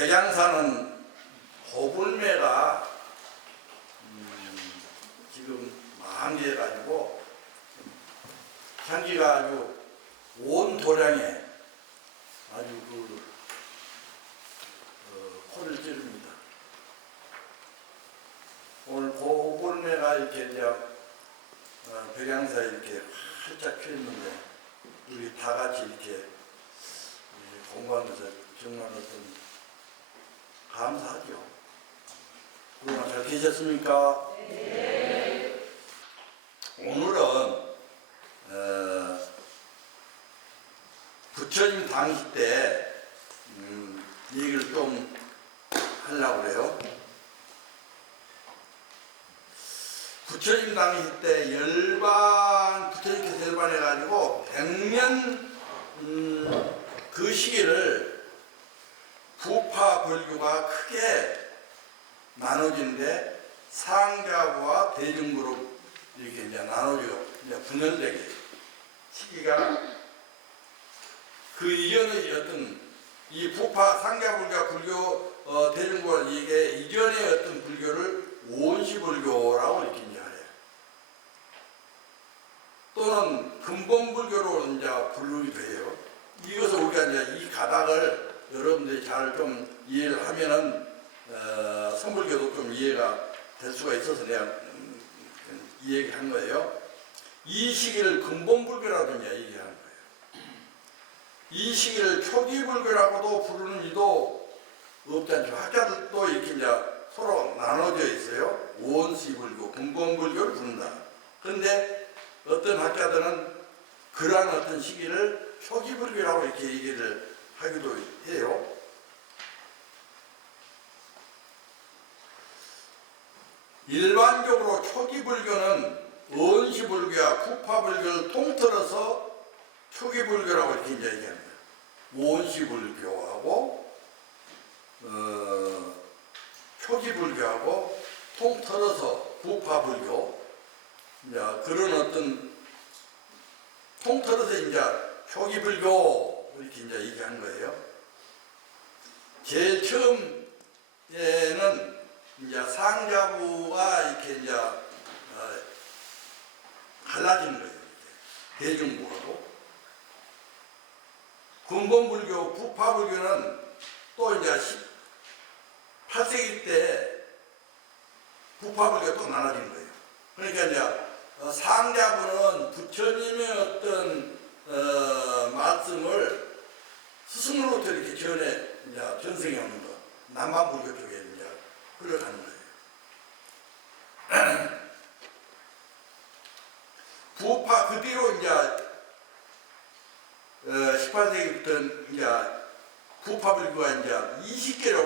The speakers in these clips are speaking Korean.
백양사는 호불매가 지금 만개해가지고 향기가 아주 온 도량에 아주 코를 찌릅니다. 오늘 호불매가 이렇게 이제 백양사에 이렇게 활짝 피었는데 우리 다 같이 이렇게 공부하면서 정말 어떤 감사하죠. 그동안 잘 계셨습니까? 네. 오늘은 부처님 당시 때 얘기를 좀 하려고 그래요. 부처님 당시 때 부처님께서 열반해가지고 100년 그 시기를 부파불교가 크게 나눠지는데 상자부와 대중부로 이렇게 이제 나눠져 이제 분열되게 시기가 그 이전의 어떤 이 부파 상자불교와 불교 대중부와 이게 이전의 어떤 불교를 오온시불교라고 이렇게 이제 하래요. 또는 근본불교로 이제 부르기도 해요. 이것을 우리가 이제 이 가닥을 여러분들이 잘 좀 이해를 하면은 선불교도 좀 이해가 될 수가 있어서 내가 이 얘기한 거예요. 이 시기를 근본불교라고 이제 얘기하는 거예요. 이 시기를 초기불교라고도 부르는 이도 없지 않죠. 학자들도 이렇게 이제 서로 나눠져 있어요. 오온시불교, 근본불교를 부른다. 그런데 어떤 학자들은 그러한 어떤 시기를 초기불교라고 이렇게 얘기를 하기도 해요. 일반적으로 초기불교는 오온시불교와 부파불교를 통틀어서 초기불교라고 이렇게 이제 얘기합니다. 오온시불교하고 초기불교하고 통틀어서 부파불교, 이제 그런 어떤 통틀어서 이제 초기불교 이렇게 이제 얘기하는 거예요. 제일 처음에는 이제 상자부가 이렇게 이제 갈라지는 거예요. 이렇게. 대중부하고 근본불교, 부파불교는 또 이제 18세기 때 부파불교가 또 나눠지는 거예요. 그러니까 이제 상자부는 부처님의 어떤 말씀을 스승으로부터 이렇게 전승해 오는 거, 남반불교 쪽에 이제 흘러가는 거예요. 부파 그 뒤로 이제 18세기부터 이제 부파불교가 이제 20개로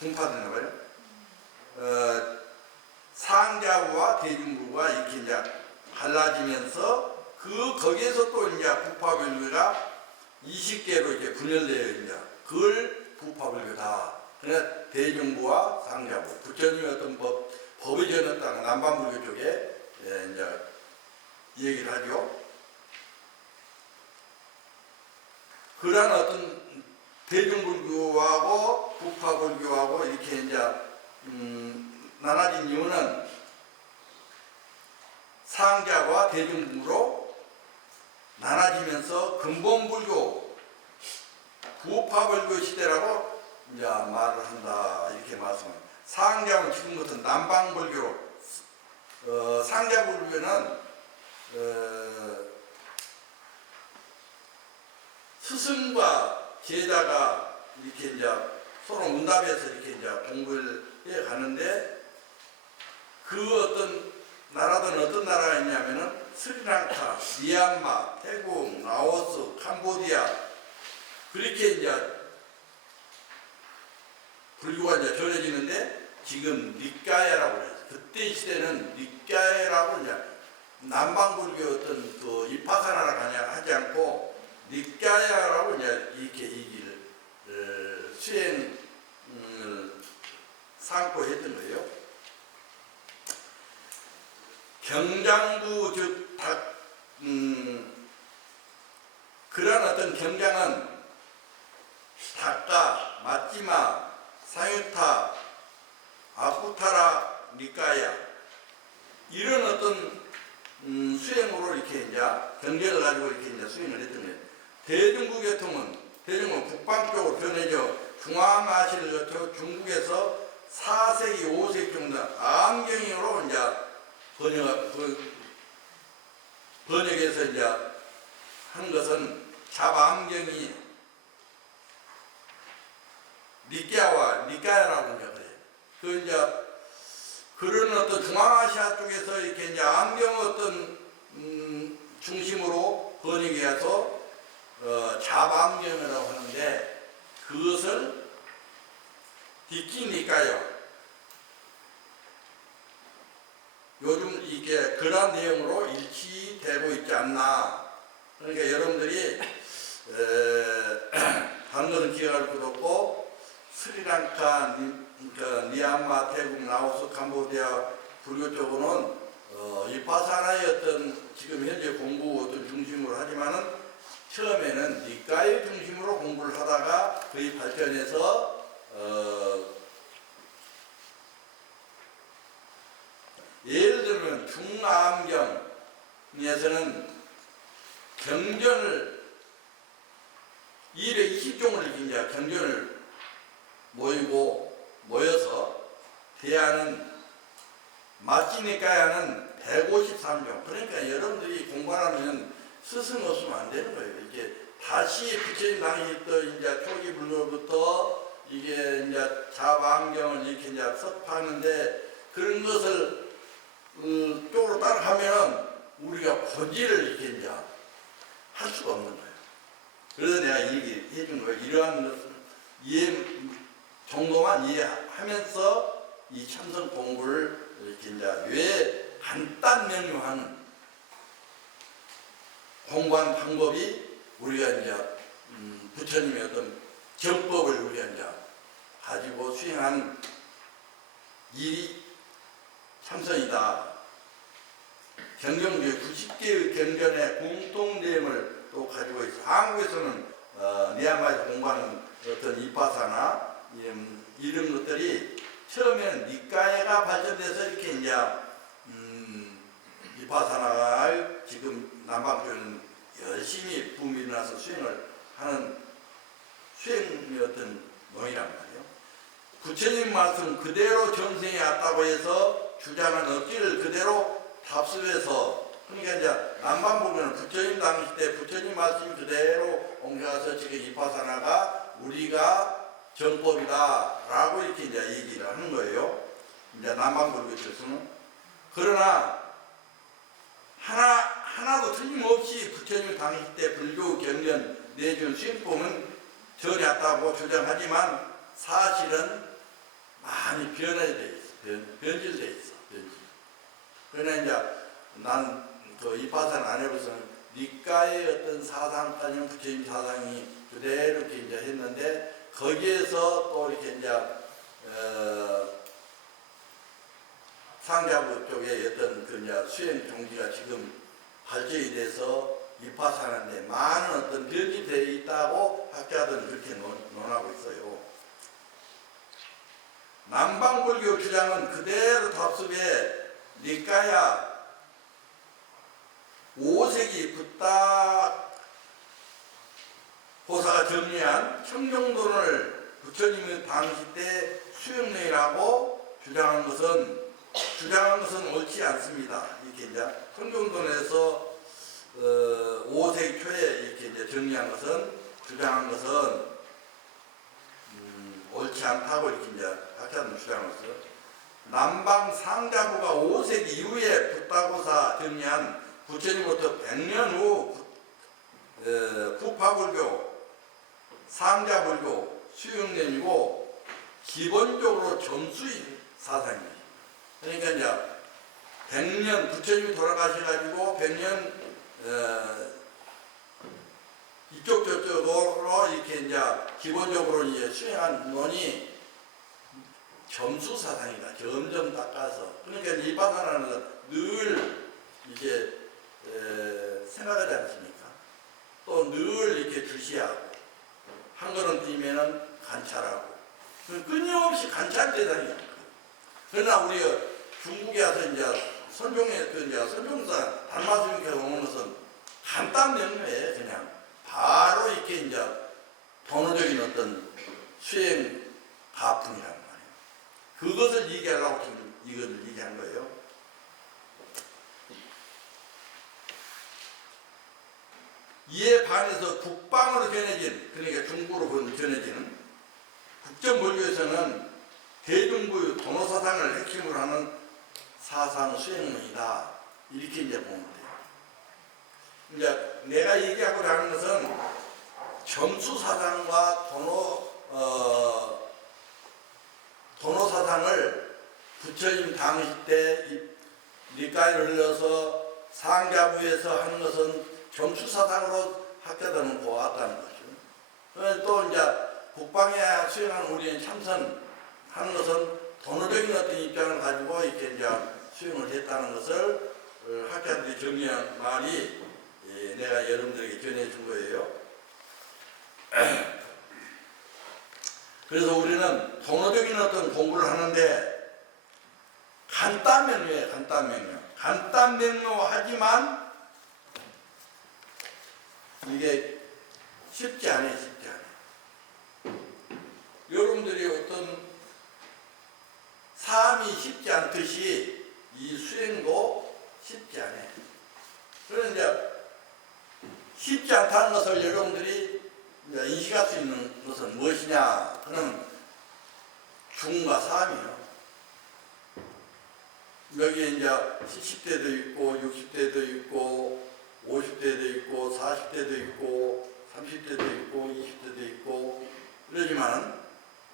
분파되나 봐요. 상자부와 대중부가 이렇게 이제 갈라지면서 거기에서 또 이제 부파불교가 20개로 이렇게 분열되어 이제 그걸 부파불교다. 그러니까 대중부와 상자부, 부처님의 어떤 법이 전했다는 남반불교 쪽에 이제 얘기를 하죠. 그러한 어떤 대중불교하고 부파불교하고 이렇게 이제 나눠진 이유는 상자와 대중부로 나눠지면서 근본불교, 부파불교 시대라고 이제 말을 한다 이렇게 말씀합니다. 상자는 지금부터 남방불교로 상자불교는 스승과 제자가 이렇게 이제 서로 문답해서 이렇게 이제 공부를 해 가는데 그 어떤 나라들은 어떤 나라가 있냐면은 스리랑카, 미얀마, 태국, 라오스, 캄보디아 그렇게 이제 불교가 이제 전해지는데 지금 니까야라고 해요. 그때 시대는 니까야라고 이제 남방불교 어떤 그 입파사나라 가냐 하지 않고 니까야라고 이제 이렇게 얘기를 수행을 삼고 했던 거예요. 경장부 즉 그런 어떤 경장은 닭가, 맞지마, 상유타, 아쿠타라, 니까야 이런 어떤 수행으로 이렇게 이제 경쟁을 가지고 이렇게 이제 수행을 했던 거예요. 대중국교통은 북방 쪽으로 변해져 중앙아시아를 거쳐 중국에서 4세기, 5세기 정도 암경으로 이제 번역해서 이제 한 것은 잡암경이 니까야라고 이제 그래요. 그 이제 그런 어떤 중앙아시아 쪽에서 이렇게 이제 암경 어떤 중심으로 번역해서 잡암경이라고 하는데 그것을 디키니까요. 요즘 이게 그런 내용으로 일치되고 있지 않나. 그러니까 여러분들이 한 것은 기억할 것도 없고 스리랑카, 미얀마, 태국, 라오스, 캄보디아 불교 쪽으로는 이파사나의 어떤 지금 현재 공부 어떤 중심으로 하지만은 처음에는 니까의 중심으로 공부를 하다가 거의 발전해서 예를 들면 중암경에서는 경전을 220종을 이제 경전을 모여서 대하는 마치니까야는 153종. 그러니까 여러분들이 공부하면 스승 없으면 안 되는 거예요. 이게 다시 부처님 당시부터 이제 초기 불교부터 이게 이제 잡암경을 이렇게 이제 섭하는데 그런 것을 쪽으로 따라가면 우리가 고지를 이렇게 이제 할 수가 없는 거예요. 그래서 내가 얘기해 준 거예요. 이러한 것을 정도만 이해하면서 이 참선 공부를 이렇게 이제 왜 간단 명료한 공부한 방법이 우리가 이제 부처님의 어떤 정법을 우리가 이제 가지고 수행한 일이 참선이다. 경전교의 90개의 경전의 공통됨을 또 가지고 있어. 한국에서는 미얀마에서 공부하는 어떤 이파사나 이런 것들이 처음에는 니까야가 발전돼서 이렇게 이제 이파사나가 지금 남방교는 열심히 붐이 일어나서 수행을 하는 수행의 어떤 몽이란 말이에요. 부처님 말씀 그대로 전생에 왔다고 해서 주장한 억지를 그대로 답습해서 그러니까 이제 남방불교는 부처님 당시 때 부처님 말씀 그대로 옮겨가서 지금 이파사나가 우리가 정법이다 라고 이렇게 이제 얘기를 하는 거예요. 이제 남방불교 쪽에서는. 그러나 하나도 틀림없이 부처님 당시 때 불교 경전 내준 수행법은 전에 왔다고 주장하지만 사실은 많이 변화돼 있어. 변질돼 있어. 그러나 이제 난 그 이파산 안 해봐서는 니까의 어떤 사상까지는 부처님 사상이 그대로 이렇게 이제 했는데 거기에서 또 이렇게 이제 상자부 쪽에 어떤 그 이제 수행 종지가 지금 발전이 돼서 이파산한데 많은 어떤 변질되어 있다고 학자들은 그렇게 논하고 있어요. 남방불교 주장은 그대로 답습에 니까야 5세기 붓다 보사가 정리한 청정론을 부처님의 당시 때 수행론이라고 주장한 것은 옳지 않습니다. 이렇게 이제 청정론에서 5세기 초에 이렇게 이제 정리한 주장한 것은 옳지 않다고 이렇게 이제 학자들은 주장했어요. 남방 상자부가 5세기 이후에 붓다고사 정리한 부처님부터 100년 후 구파불교, 상자불교 수용론이고 기본적으로 점수의 사상입니다. 그러니까 이제 100년 부처님이 돌아가셔가지고 100년 이쪽 저쪽으로 이렇게 이제 기본적으로 이제 수행한 논이 점수 사상이다. 점점 닦아서. 그러니까 이파사나는 늘 이게 생각하지 않습니까? 또 늘 이렇게 주시하고 한 걸음 뛰면은 관찰하고 끊임없이 관찰 대상이야. 그러나 우리가 중국에 와서 이제 선종사 단마스님께 오는 것은 간단 명료해. 그냥 바로 이렇게 이제 본어적인 어떤 수행 가풍이란 말이에요. 그것을 얘기하려고 지금 이것을 얘기한 거예요. 이에 반해서 국방으로 전해진, 그러니까 중국으로 전해지는 국정불교에서는 대중부의 도노사상을 핵심으로 하는 사상 수행론이다. 이렇게 이제 보면 돼요. 이제 내가 얘기하고자 하는 것은 점수사상과 도노사상을 부처님 당시 때 리까지를 흘려서 상자부에서 하는 것은 점수사상으로 학자들은 보았다는 거죠. 또 이제 국방에 수행하는 우리의 참선하는 것은 도노적인 어떤 입장을 가지고 이렇게 이제 수행을 했다는 것을 학자들이 정리한 말이 내가 여러분들에게 전해준 거예요. 그래서 우리는 도노적인 어떤 공부를 하는데 간단명료예요. 간단명료하지만 이게 쉽지 않아요. 여러분들이 어떤 삶이 쉽지 않듯이 이 수행도 쉽지 않아요. 그래서 이제 쉽지 않다는 것을 여러분들이 인식할 수 있는 것은 무엇이냐? 그는 중과 3이요. 여기에 이제 70대도 있고, 60대도 있고, 50대도 있고, 40대도 있고, 30대도 있고, 20대도 있고, 그러지만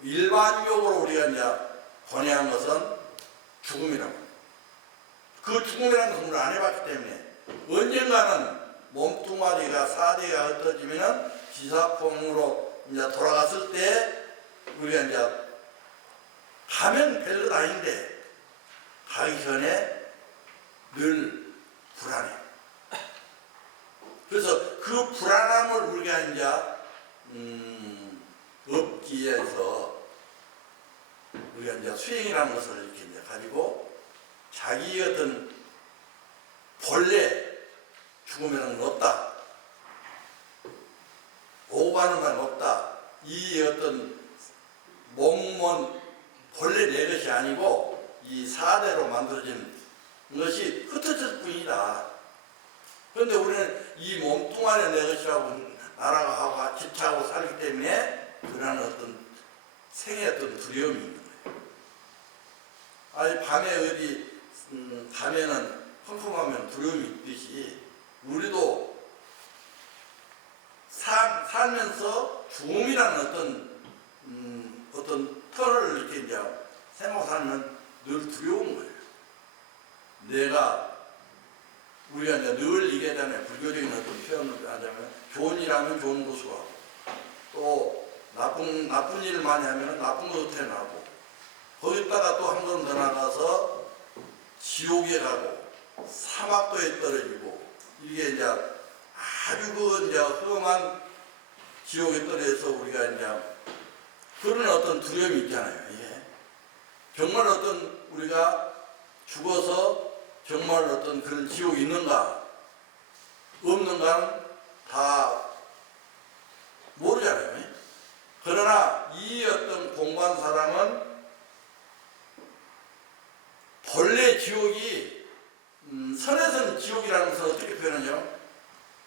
일반적으로 우리가 이제 권해한 것은 죽음이라고. 그 죽음이라는 것을 우리가 안 해봤기 때문에 언젠가는 몸뚱아리가 4대가 흩어지면은 지사풍으로 이제 돌아갔을 때 우리가 이제 가면 별것 아닌데 가기 전에 늘 불안해. 그래서 그 불안함을 우리가 이제 없기 위해서 우리가 이제 수행이라는 것을 이렇게 이제 가지고 자기 어떤 본래 죽으면 없다. 오고 가는 건 없다. 이 어떤 몸은 본래 내 것이 아니고 이 사대로 만들어진 것이 흩어질 뿐이다. 그런데 우리는 이 몸뚱아리 내 것이라고 날아가고 집착하고 살기 때문에 그러한 어떤 생의 어떤 두려움이 있는 거예요. 아니 밤에 어디 가면은 컴컴하면 두려움이 있듯이 우리도 살면서 죽음이라는 어떤 털을 이렇게 이제 생각하고 살면 늘 두려운 거예요. 우리가 이제 늘 얘기하잖아요. 불교적인 어떤 표현을 하자면 좋은 일 하면 좋은 것으로 하고 또 나쁜 일을 많이 하면 나쁜 것으로 태어나고 거기다가 또 한 걸음 더 나가서 지옥에 가고 사막도에 떨어지고 이게 이제 아주 이제 험한 지옥에 떨어져서 우리가 이제 그런 어떤 두려움이 있잖아요. 예. 정말 어떤 우리가 죽어서 정말 어떤 그런 지옥이 있는가 없는가는 다 모르잖아요. 예. 그러나 이 어떤 공부한 사람은 본래 지옥이 선에서는 지옥이라는 것을 어떻게 표현하냐?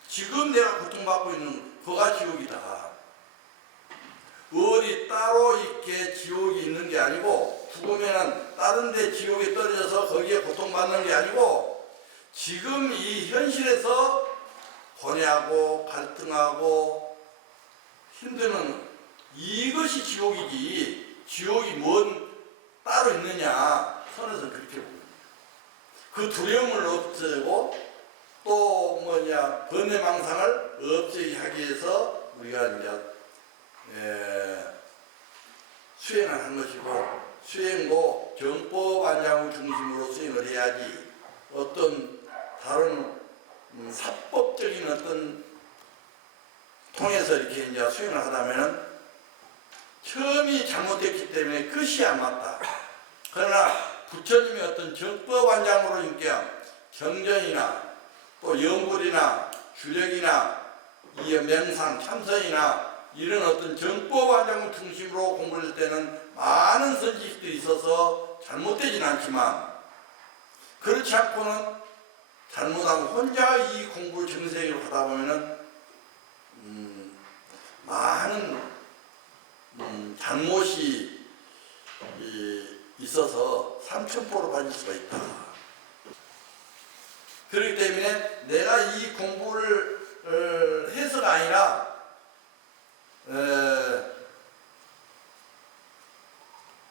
지금 내가 고통받고 있는 그가 지옥이다. 어디 따로 이렇게 지옥이 있는 게 아니고 죽으면 다른 데 지옥에 떨어져서 거기에 고통받는 게 아니고 지금 이 현실에서 고뇌하고 갈등하고 힘드는 이것이 지옥이지 지옥이 뭔 따로 있느냐 선에서는 그렇게 봅니다. 그 두려움을 없애고 또 번뇌망상을 없애게 하기 위해서 우리가 이제 수행을 한 것이고 수행도 정법 안장을 중심으로 수행을 해야지 어떤 다른 사법적인 어떤 통해서 이렇게 이제 수행을 하다면은 처음이 잘못됐기 때문에 끝이 안 맞다. 그러나 부처님의 어떤 정법완장으로 인격 경전이나 또 연불이나 주력이나 이 명상 참선이나 이런 어떤 정법완장을 중심으로 공부를 할 때는 많은 선지식들이 있어서 잘못되진 않지만, 그렇지 않고는 잘못하면 혼자 이 공부를 정세기로 하다 보면은 많은 잘못이 있어서 삼천포로 빠질 수가 있다. 그렇기 때문에 내가 이 공부를 해서가 아니라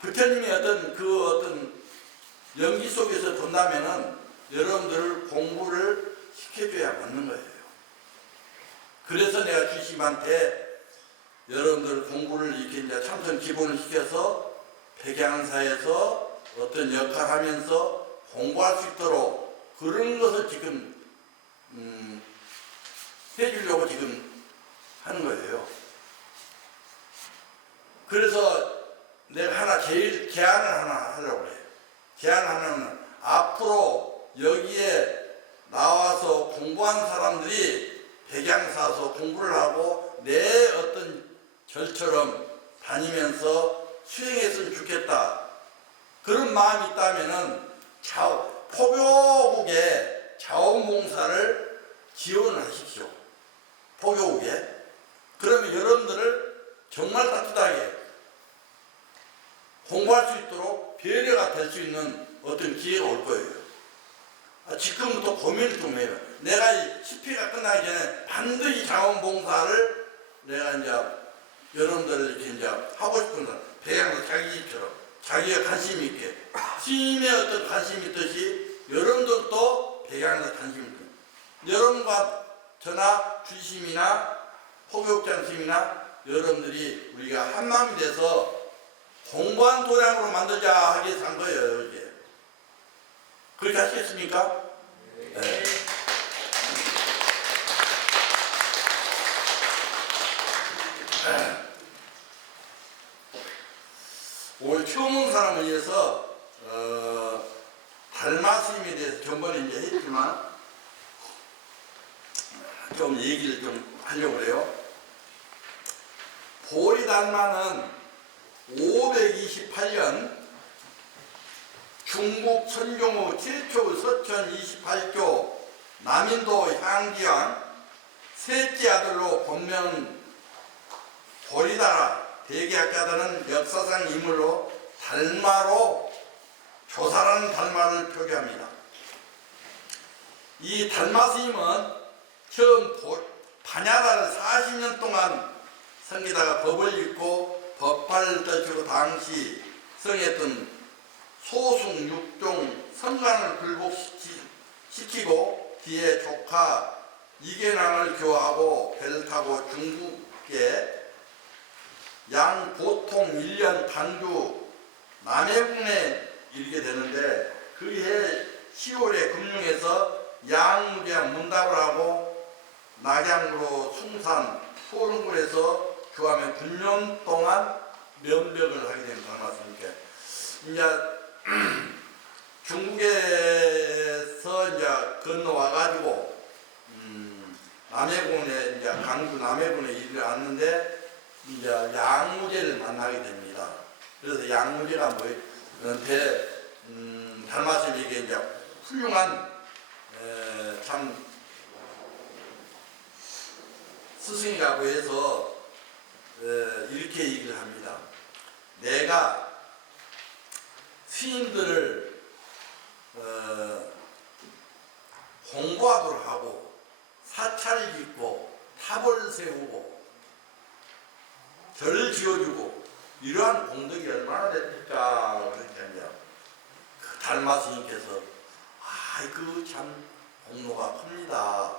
부처님의 어떤 연기 속에서 본다면은 여러분들을 공부를 시켜줘야 맞는 거예요. 그래서 내가 주심한테 여러분들 공부를 이렇게 이제 참선 기본을 시켜서 백양사에서 어떤 역할을 하면서 공부할 수 있도록 그런 것을 지금 해주려고 지금 하는 거예요. 그래서 내가 제일 제안을 하나 하려고 해요. 제안 하나는 앞으로 여기에 나와서 공부한 사람들이 백양사서 공부를 하고 내 어떤 절처럼 다니면서 수행했으면 좋겠다. 그런 마음이 있다면은 포교국에 자원봉사를 지원을 하십시오. 포교국에. 그러면 여러분들을 정말 따뜻하게 공부할 수 있도록 배려가 될 수 있는 어떤 기회가 올 거예요. 지금부터 고민을 좀 해요. 내가 이 CP가 끝나기 전에 반드시 자원봉사를 내가 이제 여러분들을 이렇게 이제 하고 싶은 건 배양도 자기 집처럼 자기가 관심 있게 스님의 어떤 관심이 있듯이 여러분들도 배양도 관심 있게 여러분과 저나 주심이나 포교육장심이나 여러분들이 우리가 한마음이 돼서 공부한 도량으로 만들자 하기 위해서 한 거예요. 이제 그렇게 하시겠습니까? 네. 오늘 처음 온 사람을 위해서 달마 스님에 대해서 전번에 이제 했지만 좀 얘기를 좀 하려고 해요. 보리달마는 528년 중국 선종후 7초 서천 28교 남인도 향기왕 셋째 아들로 본명 보리달아 대개학자들은 역사상 인물로 달마로 조사라는 달마를 표기합니다. 이 달마 스님은 처음 반야라를 40년 동안 섬기다가 법을 읽고 법화를 떨치고 당시 성했던 소승 육종 성관을 굴복시키고 뒤에 조카 이계낭을 교하고 배를 타고 중국에 양보통 1년 단주 남해군에 이르게 되는데 그해 10월에 금융에서 양무장 문답을 하고 낙양으로 숭산 소릉군에서 교하며 9년 동안 면벽을 하게 된 달마스님께 이제 중국에서 이제 건너와 가지고 남해군에 이제 강주 남해군에 일을 왔는데 이제 양무제를 만나게 됩니다. 그래서 양무제가 달마스님에게 이제 훌륭한 참 스승이라고 해서 이렇게 얘기를 합니다. 내가 스님들을 공부하도록 하고 사찰을 짓고 탑을 세우고 절을 지어주고 이러한 공덕이 얼마나 됐을까 그렇게 합니다. 그 달마 스님께서 아이고 참 공로가 큽니다.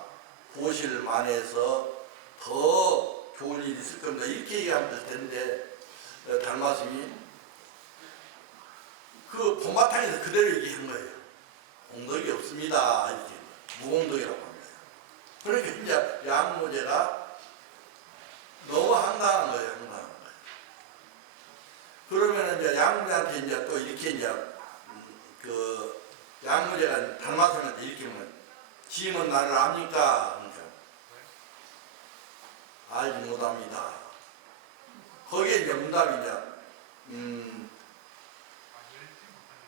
보실 만해서 더 좋은 일이 있을 겁니다. 이렇게 얘기하면 될 텐데 달마 스님이 그 본바탕에서 그대로 얘기한 거예요. 공덕이 없습니다. 이렇게 무공덕이라고 합니다. 그러니까 이제 양무제가 너무 황당한 거예요. 황당한 거예요. 달마스한테 이렇게 보면 지임은 나를 압니까? 그러니까 알지 못합니다. 거기에 명답이냐?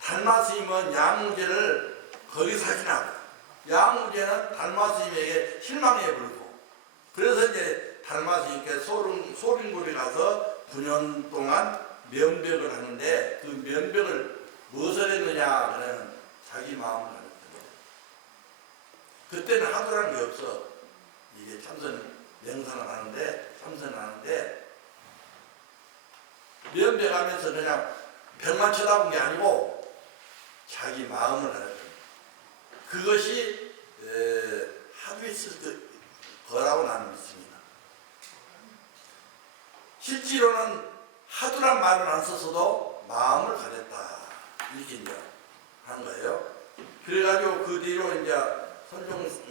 달마스임은 양무제를 거기 사진하고 양무제는 달마스임에게 실망해버리고 그래서 이제 달마스님께 소림굴에 가서 9년 동안 면벽을 하는데 그 면벽을 무엇을 했느냐 하면 자기 마음을 가졌거든요. 그때는 하도라는 게 없어. 이게 참선 명상을 하는데 참선을 하는데 면벽하면서 그냥 벽만 쳐다본 게 아니고 자기 마음을 가졌거든요. 그것이 하도 있을 거라고 나는 믿습니다. 실제로는 하두란 말을 안 썼어도 마음을 가졌다. 이렇게 이제 한 거예요. 그래가지고 그 뒤로 이제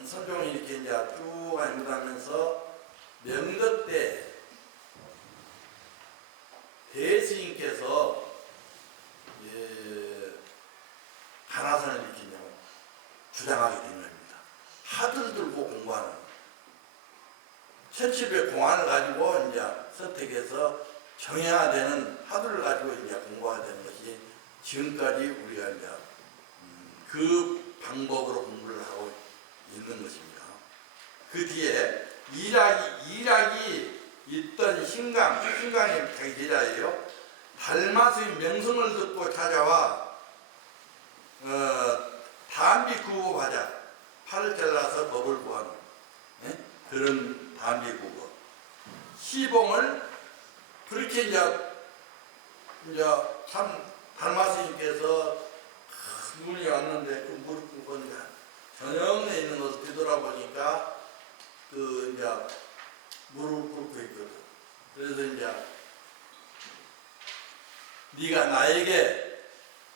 선종이 이렇게 이제 쭉 안무하면서 명덕 때 대스님께서 가나선을 이렇게 주장하게 된 겁니다. 하두를 들고 공부하는 1700 공안을 가지고 이제 선택해서 정형화되는 하두를 가지고 이제 공부하게 되는 것이 지금까지 우리가 이제 그 방법으로 공부를 하고 있는 것입니다. 그 뒤에 이락이 있던 신강이 자기 제자예요. 달마스의 명성을 듣고 찾아와 담비구법하자 팔을 잘라서 법을 구하는 그런 담비구법 시봉을 그렇게 이제 참 달마스님께서 눈이 왔는데 그 무릎 꿇고 저녁에 있는 것을 뒤돌아보니까 그 이제 무릎 꿇고 있거든. 그래서 이제 네가 나에게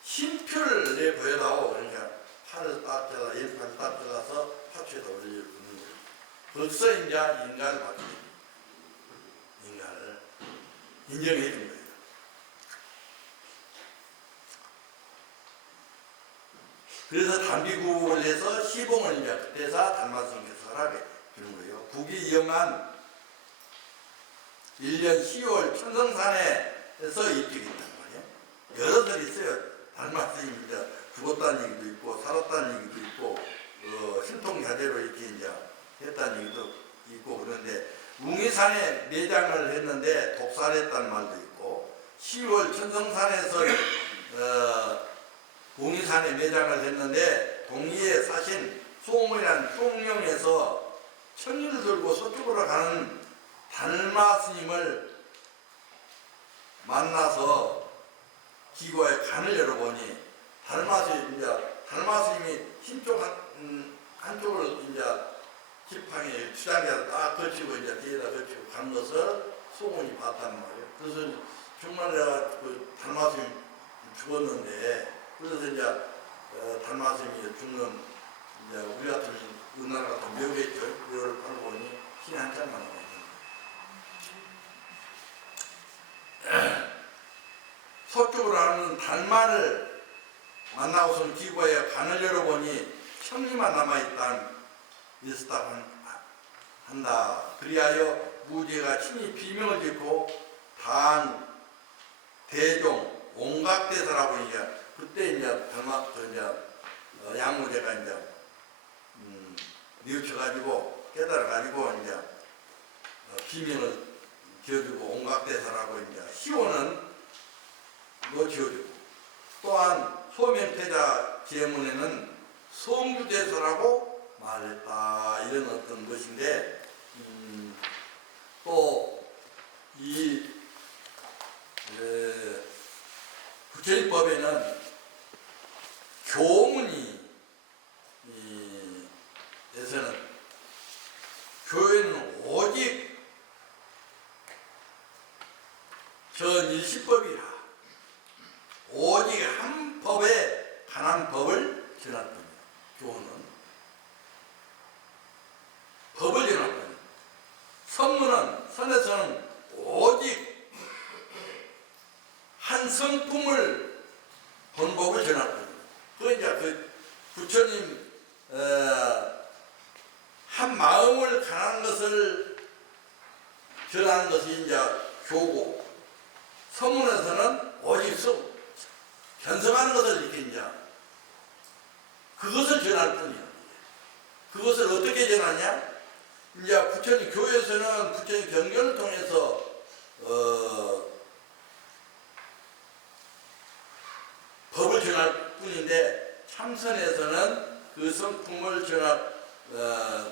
힘표를 내 보여다오. 그러니까 팔을 딱 잘라, 일팔을 딱 잘라서 파추에다 올려주는 거예요. 벌써 이제 인간을 받게 됩니다. 인간을 인정해 준 거예요. 그래서 담비구를 해서 시봉을 이제 그때서 달마스님께서 하게 주는 거예요. 국이 이영한 1년 10월 천성산에서 입직했단 말이에요. 여러들 있어요. 달마스님 이제 죽었다는 얘기도 있고 살았다는 얘기도 있고 신통자재로 이렇게 이제 했다는 얘기도 있고 그런데 웅이산에 매장을 했는데 독살했다는 말도 있고 10월 천성산에서 웅이산에 매장을 했는데 동리에 사신 송이라는 송령에서 천리를 들고 서쪽으로 가는 달마스님을 만나서 기고에 간을 열어보니 달마스님이 흰쪽 한쪽을 이제 지팡이 주장에다 딱 걸치고 이제 뒤에다 걸치고 간 것을 소문이 봤단 말이에요. 그래서 정말 내가 그 달마스님이 죽었는데 그래서 이제 달마스님이 죽는 이제 우리 같은 우리나라 같은 묘겠죠. 그걸 알고 보니 신이 한참 나와 있는 서쪽으로 하는 달마를 만나고선 기고에 간을 열어보니 청리만 있었다고 한다. 그리하여 무제가 친히 비명을 짓고 단, 대종, 온각대사라고 이제 그때 이제 양무제가 이제 뉘우쳐가지고 깨달아가지고 이제 비명을 지어주고 온각대사라고 이제 시호는 지어주고 또한 소명태자 제문에는 성주대서라고 말했다. 이런 어떤 것인데 또 이 부처법에는 교문이 에서는 교회는 오직 전일시법이라 오직 한 법에 관한 법을 전했더니 교훈은 법을 전했더니 선문은 선에서는 오직 한 성품을 본법을 전했더니 그 이제 그 부처님 한 마음을 가는 것을 전하는 것이 이제 교고, 서문에서는 오직 견성하는 것을 이렇게 이제 그것을 전할 뿐이야. 그것을 어떻게 전하냐? 이제 부처님 교회에서는 부처님 경전을 통해서 법을 전할 뿐인데, 참선에서는 그 성품을 전할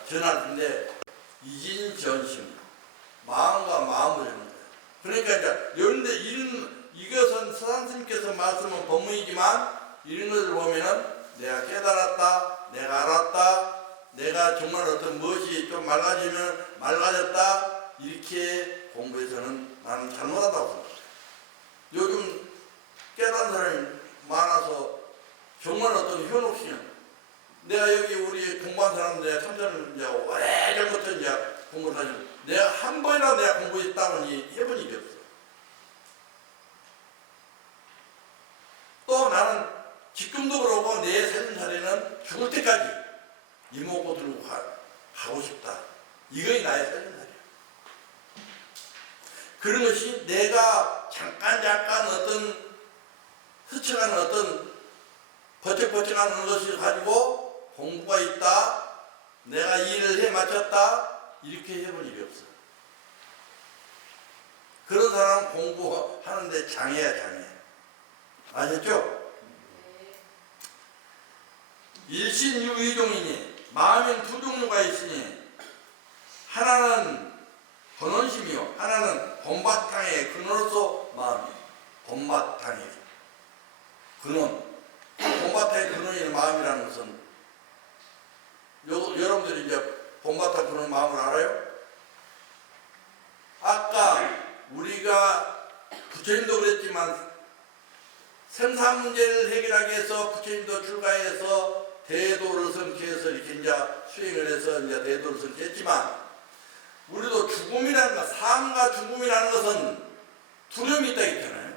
뿐인데, 이진전심, 마음과 마음을 전하는 거예요. 그러니까 이제 그런데 이것은 서산스님께서 말씀은 법문이지만, 이런 것을 보면은 내가 깨달았다, 내가 알았다, 내가 정말 어떤 무엇이 좀 맑아지면 맑아졌다, 이렇게 공부해서는 나는 잘못하다고 생각해요. 요즘 깨달은 사람이 많아서 정말 어떤 현혹심, 내가 여기 우리 공부한 사람들, 내가 참선을 이제 오래전부터 이제 공부를 하죠. 내가 한 번이나 내가 공부했다고니 해본 일이 없어. 또 나는 지금도 그러고 내 살림살이는 죽을 때까지 이목구 들고 가고 싶다. 이것이 나의 살림살이야. 그런 것이 내가 잠깐 어떤 스쳐가는 어떤 버쩍버쩍하는 것을 가지고 공부가 있다, 내가 일을 해 마쳤다, 이렇게 해본 일이 없어. 그런 사람은 공부하는데 장애야, 장애. 아셨죠? 일신유의종이니 마음엔 두 종류가 있으니, 하나는 본원심이요, 하나는 본바탕의 근원으로서 마음이에요. 본바탕의 근원, 본바탕의 근원인 마음이라는 것은, 여러분들이 이제 본바탕 근원 마음을 알아요? 아까 우리가 부처님도 그랬지만 생사 문제를 해결하기 위해서 부처님도 출가해서 대도를 성취해서 이렇게 이제 수행을 해서 이제 대도를 성취했지만, 우리도 죽음이라는 것, 삶과 죽음이라는 것은 두려움이 있다 했잖아요.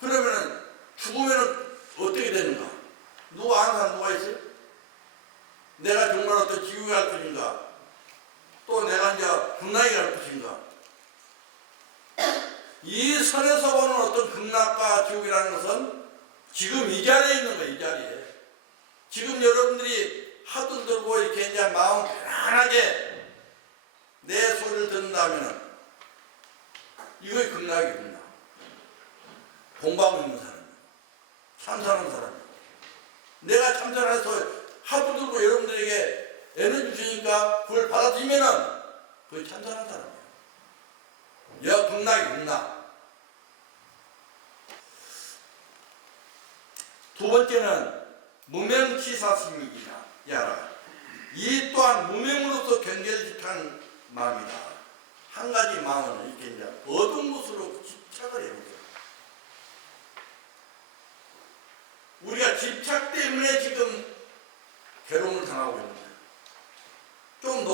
그러면은 죽으면은 어떻게 되는가? 누가 아는 사람 누가 있어요? 내가 정말 어떤 지옥에 갈 것인가? 또 내가 이제 극락에 갈 것인가? 이 선에서 보는 어떤 극락과 지옥이라는 것은 지금 이 자리에 있는 거예요, 이 자리에. 지금 여러분들이 하도 들고 이렇게 이제 마음 편안하게 내 소리를 듣는다면 이거의 극락이 극락. 공부하고 있는 사람, 참선하는 사람. 내가 참선해서 하도 들고 여러분들에게 에너지 주니까 그걸 받아들이면은 그게 참선한 사람이에요. 여 극락이 극락. 두 번째는 무명치사심이기나 야라. 이 또한 무명으로서 경계를 마음이다. 한 가지 마음은 이렇게 이제 어두운 곳으로 집착을 해보죠. 우리가 집착 때문에 지금 괴로움을 당하고 있는 거예요. 좀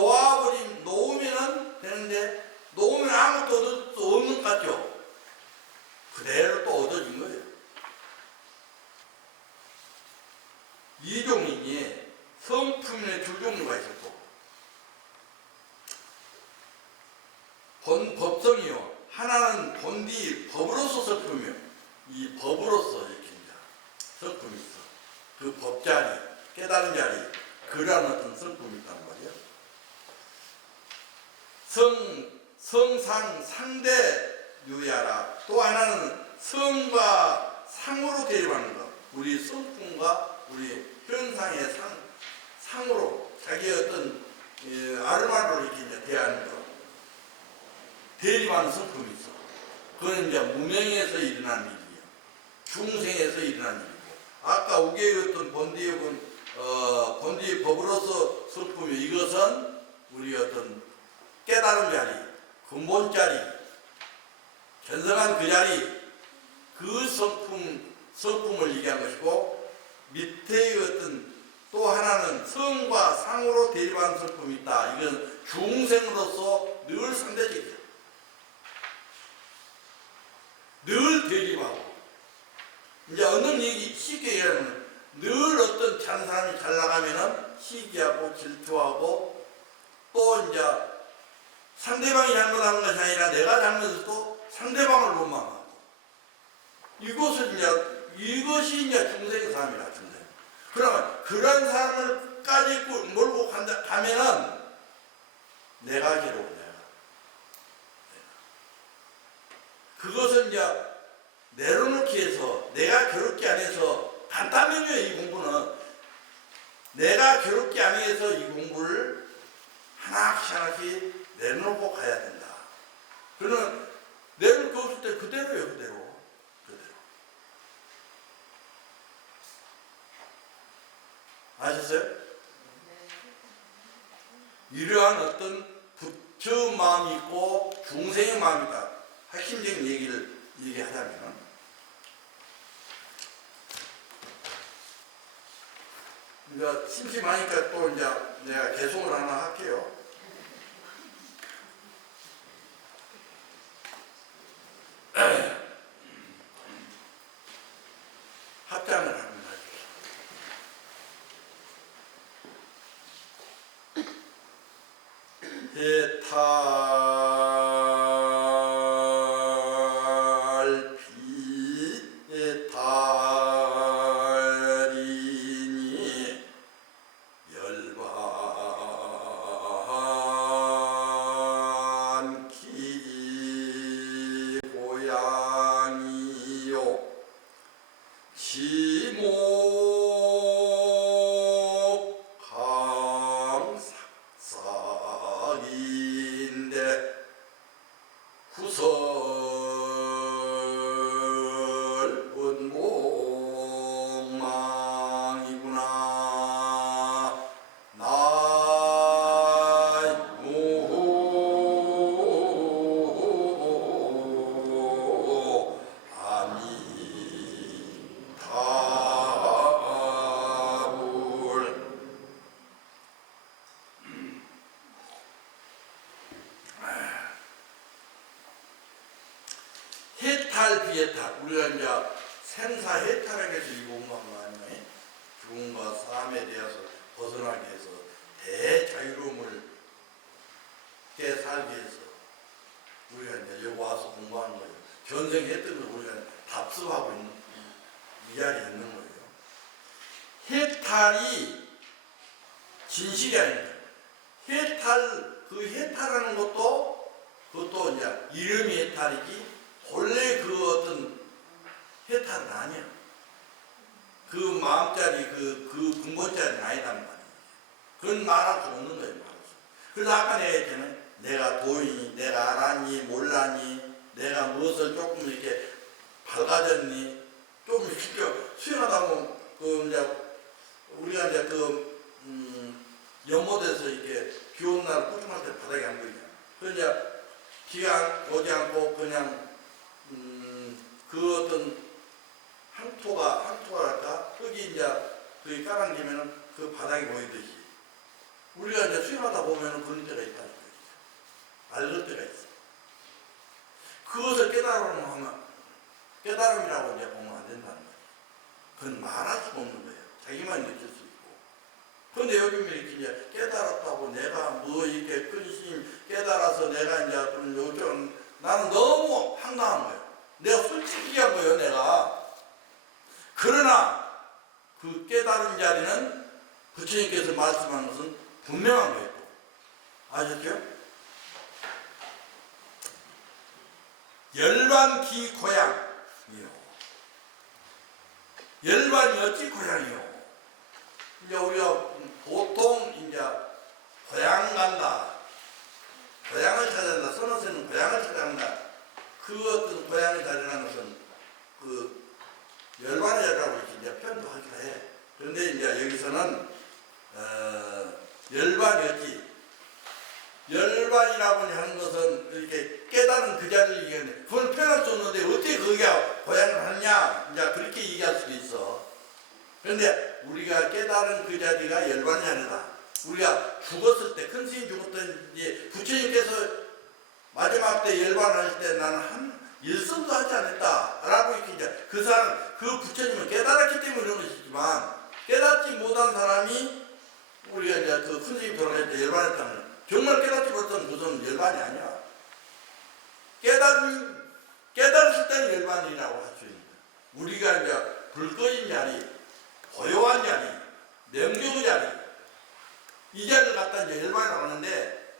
놓으면 되는데, 놓으면 아무것도 얻을 수 없는 것 같죠? 그대로 또 얻어진 거예요. 이종이니 성품의 두 종류가 있었고, 법성이요, 하나는 본디 법으로서 성품이요. 이 법으로서 이렇게 이제 성품이 있어. 그 법자리, 깨달은 자리, 그러한 어떤 성품이 있단 말이에요. 성상 상대 유야라. 또 하나는 성과 상으로 대립하는 것. 우리 성품과 우리 현상의 상으로 자기 어떤 아르마로 이렇게 이제 대하는 것. 대립하는 성품이 있어. 그건 이제 무명에서 일어난 일이에요. 중생에서 일어난 일이고. 아까 우계의 어떤 본디의 법으로서 성품이, 이것은 우리 어떤 깨달은 자리, 근본 자리, 견성한 그 자리, 그 성품을 얘기한 것이고, 밑에의 어떤 또 하나는 성과 상으로 대립하는 성품이 있다. 이건 중생으로서 늘 상대적이야. 늘 대립하고, 이제 어느 얘기 쉽게 얘기하면 늘 어떤 찬사람 사람이 잘 나가면은 시기하고 질투하고 또 이제 상대방이 잘못하는 것이 아니라 내가 잘못해서 또 상대방을 원망하고 이것이 이제 중생의 삶이라 중생. 그러면 그런 사람을까지 몰고 가면은 내가 괴로워. 그것은 이제 내려놓기 위해서 내가 괴롭게 안 해서 간단해요. 이 공부는 내가 괴롭게 안 해서 이 공부를 하나씩 하나씩 내려놓고 가야 된다. 그러면 내려놓을 게 없을 때 그대로예요. 그대로. 아셨어요? 이러한 어떤 부처 마음이 있고 중생의 마음이다. 핵심적인 얘기를 얘기하자면 그러니까 심심하니까 또 이제 내가 개송을 하나 할게요. 합장을 합니다. 해탈비해탈이니 열반기 고양이요 지목강삭삭인데 구설은 목망이구나. 나이무 아미타불. 해탈 비해탈 우리가 이제 생사 해탈하기 위해서 이 공부한 거 아니에요? 죽음과 삶에 대해서 벗어나기 위해서 대자유로움을 깨 살기 위해서 우리가 이제 여기 와서 공부하는 거예요. 전생했던 걸 우리가 답습하고 있는 이 자리에 있는 거예요. 해탈이 진실이 아닙니다. 해탈하는 그것도 이제 이름이 해탈이지 본래 그 어떤 해탈은 아니야. 그 마음짜리 그 근본짜리는 아니란 말이야. 그건 말할 수 없는 거예요. 그래서 아까 내가 했잖아요. 내가 도인이, 내가 알았니, 몰랐니, 내가 무엇을 조금 이렇게 밝아졌니, 조금 이렇게 수행하다 보면 우리가 이제 연못에서 이렇게 비 오는 날 꾸중할 때 바닥에 안 보이잖아. 그래서 이제 비가 오지 않고 그냥 그 어떤 항토랄까? 흙이 이제 거기 깔아지면은 그 바닥이 보이듯이 우리가 이제 수행하다 보면은 그런 때가 있다는 거지. 알것 때가 있어. 그것을 깨달음이라고 이제 보면 안 된다는 거예요. 그건 말할 수가 없는 거예요. 자기만 느낄 수 있고. 그런데 여기 이렇게 이제 깨달았다고 내가 뭐 이렇게 근심 깨달아서 내가 이제 요즘 나는 너무 황당한 거예요. 내가 솔직히 한 거예요, 내가. 그러나 그 깨달은 자리는 부처님께서 말씀한 것은 분명한 거예요. 아셨죠? 열반기 고향이요. 열반이 어찌 고향이요? 이제 우리가 보통 이제 고향 간다. 고향을 찾아간다. 선어서는 고향을 찾아간다. 그 어떤 고향을 찾아가는 것은 그 열반이라고 이렇게 이제 표현도 하기도 해. 그런데 이제 여기서는 열반이었지. 열반이라고 하는 것은 이렇게 깨달은 그 자리를 얘기하는데 그걸 표현할 수 없는데 어떻게 거기가 고향을 하느냐 이제 그렇게 얘기할 수도 있어. 그런데 우리가 깨달은 그 자리가 열반이 아니다. 우리가 죽었을 때 큰 스님 죽었던 이제 부처님께서 마지막 때 열반할 때 나는 한 일성도 하지 않았다 라고 이렇게 이제 그 사람 그 부처님은 깨달았기 때문에 그런 것이지만 깨닫지 못한 사람이 우리가 이제 그 큰스님 돌아갈 때 열반했다면 정말 깨닫지 못한 그것은 열반이 아니야. 깨달았을 때는 열반이라고 할 수 있는 거야. 우리가 이제 불 꺼진 자리, 고요한 자리, 명료의 자리, 이 자리를 갖다 이제 열반이라고 하는데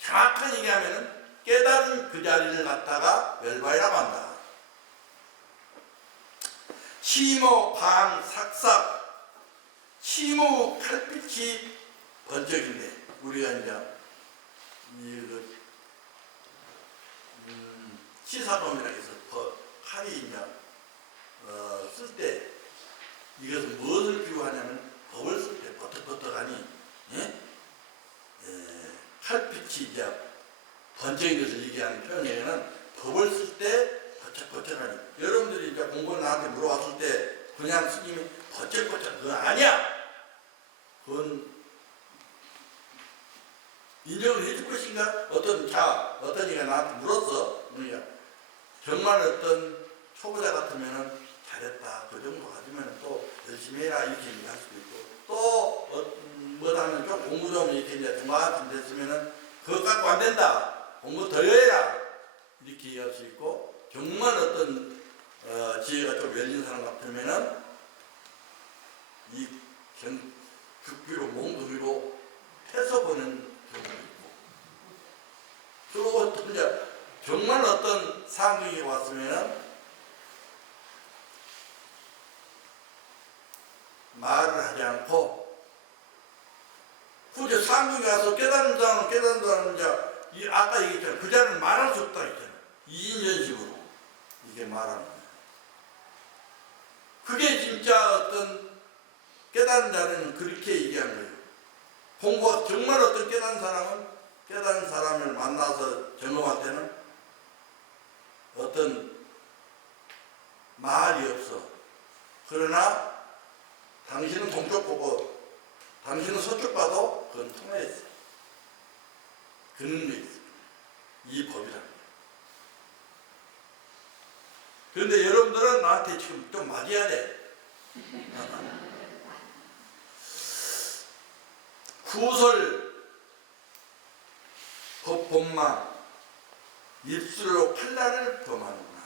정확한 얘기하면은 깨달은 그 자리를 갖다가 열반이라고 한다. 치모, 방, 삭삭, 치모 칼빛이 번쩍인데 우리가 이제 시사범이라 해서 칼이 이제 쓸 때 이것은 무엇을 비유하냐면 법을 쓸 때 버떡버떡하니 칼빛이 이제 번쩍인 것을 얘기하는 표현에는 법을 쓸 때 버쩍버쩍하니 여러분들이 이제 공부를 나한테 물어봤을 때 그냥 스님이 버쩍버쩍 그건 아니야. 그건 인정을 해줄 것인가? 어떤 이가 나한테 물었어. 그러니까 정말 어떤 초보자 같으면은 잘했다. 그 정도 가지면 또 열심히 해라. 이렇게 얘기할 수도 있고 또 뭐라면 좀 공부 좀 이렇게 이제 중간쯤 됐으면은 그것 갖고 안 된다. 공부 더 해라. 이렇게 얘기할 수 있고 정말 어떤 지혜가 좀 열린 사람 같으면은 이 극비로 몽둥이로 패서 보는 경우도 있고 그리고 이제 정말 어떤 상황이 왔으면은 말을 하지 않고 굳이 상황이 와서 깨닫는 사람은 이제 아까 얘기했잖아요. 그 자는 말할 수 없다 했잖아요. 2인연식으로 이게 말하는 거예요. 그게 진짜 어떤 깨달은 자는 그렇게 얘기한 거예요. 공부가 정말 어떤 깨달은 사람을 만나서 점검할 때는 어떤 말이 없어. 그러나 당신은 동쪽 보고 당신은 서쪽 봐도 그건 통하였어. 근거 있어. 이 법이라는 거예요. 그런데 여러분들은 나한테 지금 좀 맞아야 돼. 구설, 법본망, 입술로 칼날을 범하는구나.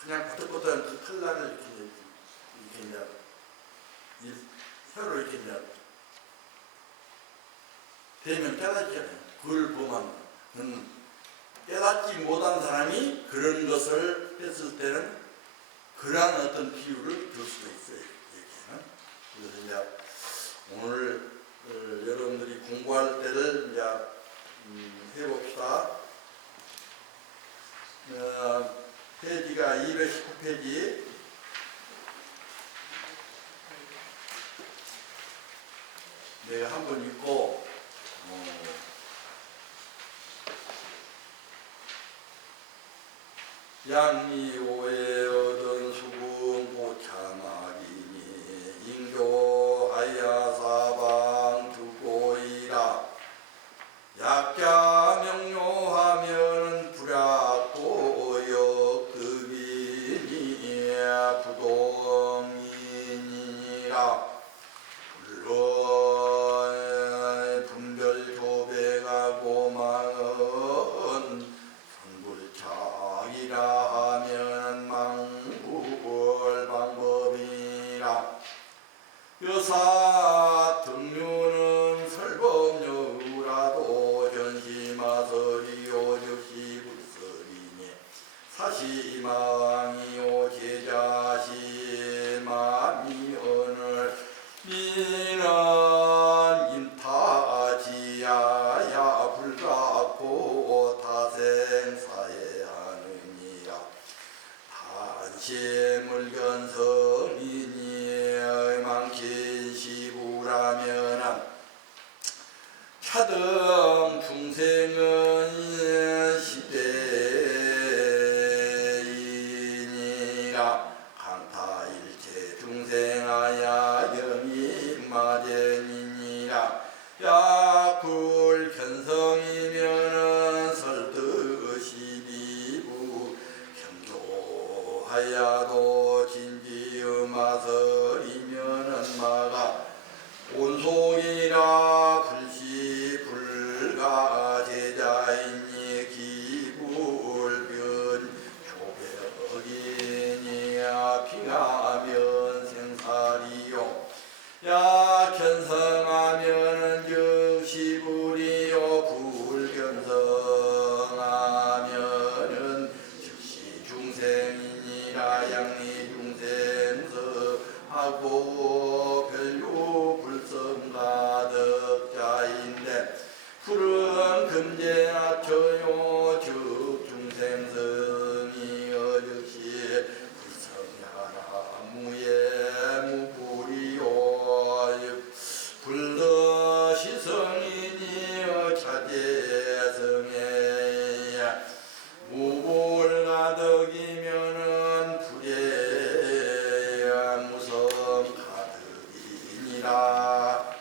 그냥 버떡버떡한 그 칼날을 이렇게 혀로 이렇게 대면 깨닫잖아요. 그걸 범하는 깨닫지 못한 사람이 그런 것을 했을 때는 그러한 어떤 비유를 들 수도 있어요. 얘기는. 그래서 이제 오늘 여러분들이 공부할 때를 이제 해봅시다. 페이지가 219페이지. 내가 한번 읽고 양미오에 얻은 수분 고참하기니 인교하야 사방 두고이라. 약자 명료하면 불약고 역급이니 부동이니라. 물론 분별조배가 고마운 선불차이라 하면 망불 방법이라. 여사 등류는 설법여우라도 전시마설이요 즉시불설이니 사시망이요 제자시마미언을 미는 인타지야야 불가고 타생사에 하느니라. 단시물견성이니 망신시부라면 차등 중생은 시대이니라. 강타일체 중생하야 영이마전이니라. 약불 견성이면은 설득시비부 경조하야도 진지음마서 견성하면은 즉시 불이요 불견성하면은 즉시 중생이니라 양리 중생서하고 별유 불성 가득자인데 푸른 금제나 처요 즉 중생성이 어즉시 불성야라 무예 무불이요 불더시성이니 차제성에 무불 가득이면은 불에 무성 가득이니라.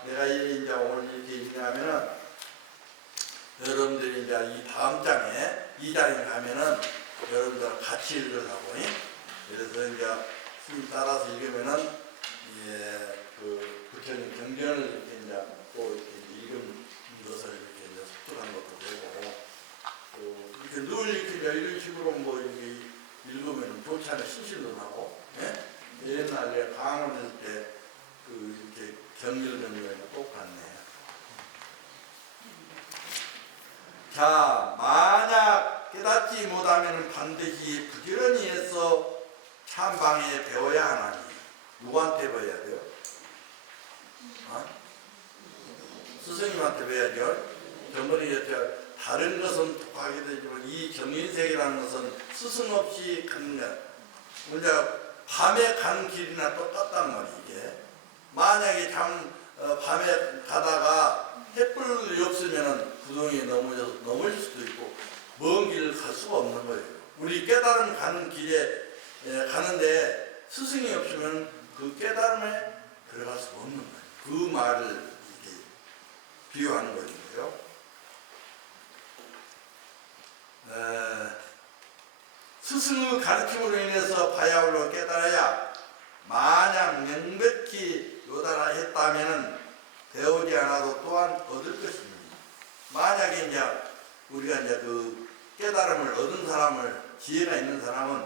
내가 이제 오늘 이렇게 얘기하면은 여러분들이 이제 이 다음 장에 이 장에 가면은 여러분들 같이 읽으라고. 그래서 이제 스님 따라서 읽으면은 그 부처님 경전을 이렇게 이제 또 이렇게 읽은 것을 이렇게 이제 습득한 것도 되고 또 이렇게 늘 이렇게 이런 식으로 뭐 이렇게 읽으면 좋잖아요. 신실도 나고. 옛날에 강원도 때 그 이렇게 경전을 똑같네. 자, 만약 깨닫지 못하면 반드시 부지런히 해서 참방에 배워야 하나니. 누구한테 배워야 돼요? 스승님한테 배워야죠. 정거리에 다른 것은 독하게 되지만 이 정인색이라는 것은 스승 없이 가는 것. 우리가 밤에 가는 길이나 똑같단 말이에요. 이게. 만약에 밤에 가다가 햇불이 없으면 구덩이에 넘어질 수도 있고 먼 길을 갈 수가 없는 거예요. 우리 깨달음 가는 길에 가는데 스승이 없으면 그 깨달음에 들어갈 수가 없는 거예요. 그 말을 이렇게 비유하는 거예요. 스승의 가르침으로 인해서 바야흐로 깨달아야 만약 명백히 요달아 했다면 배우지 않아도 또한 얻을 것입니다. 만약에 이제 우리가 이제 그 깨달음을 얻은 사람을, 지혜가 있는 사람은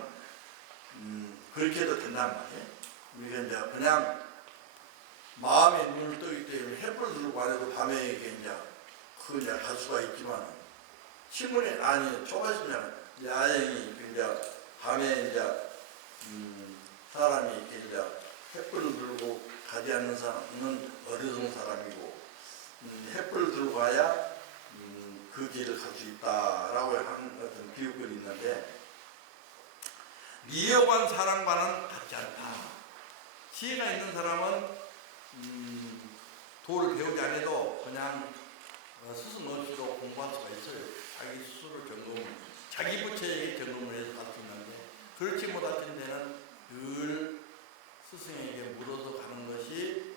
그렇게 해도 된단 말이에요. 우리가 이제 그냥 마음의 눈을 뜨기 때문에 햇불 들고 안 해도 밤에 이게 이제 그냥 갈 수가 있지만 신문에 아니 초가시면 야행이 이제 밤에 이제 사람이 이렇게 이제 햇불을 들고 가지 않는 사람은 어리석은 사람이고 햇불을 들고 가야 그 길을 갈 수 있다라고 하는 어떤 비유글이 있는데 미혹한 사람과는 같지 않다. 지혜가 있는 사람은 도를 배우지 않아도 그냥 스승 없이도 공부할 수가 있어요. 자기 스스로 자기 부처에게 점검을 해서 갈 수 있는데 그렇지 못하신 데는 늘 스승에게 물어서 가는 것이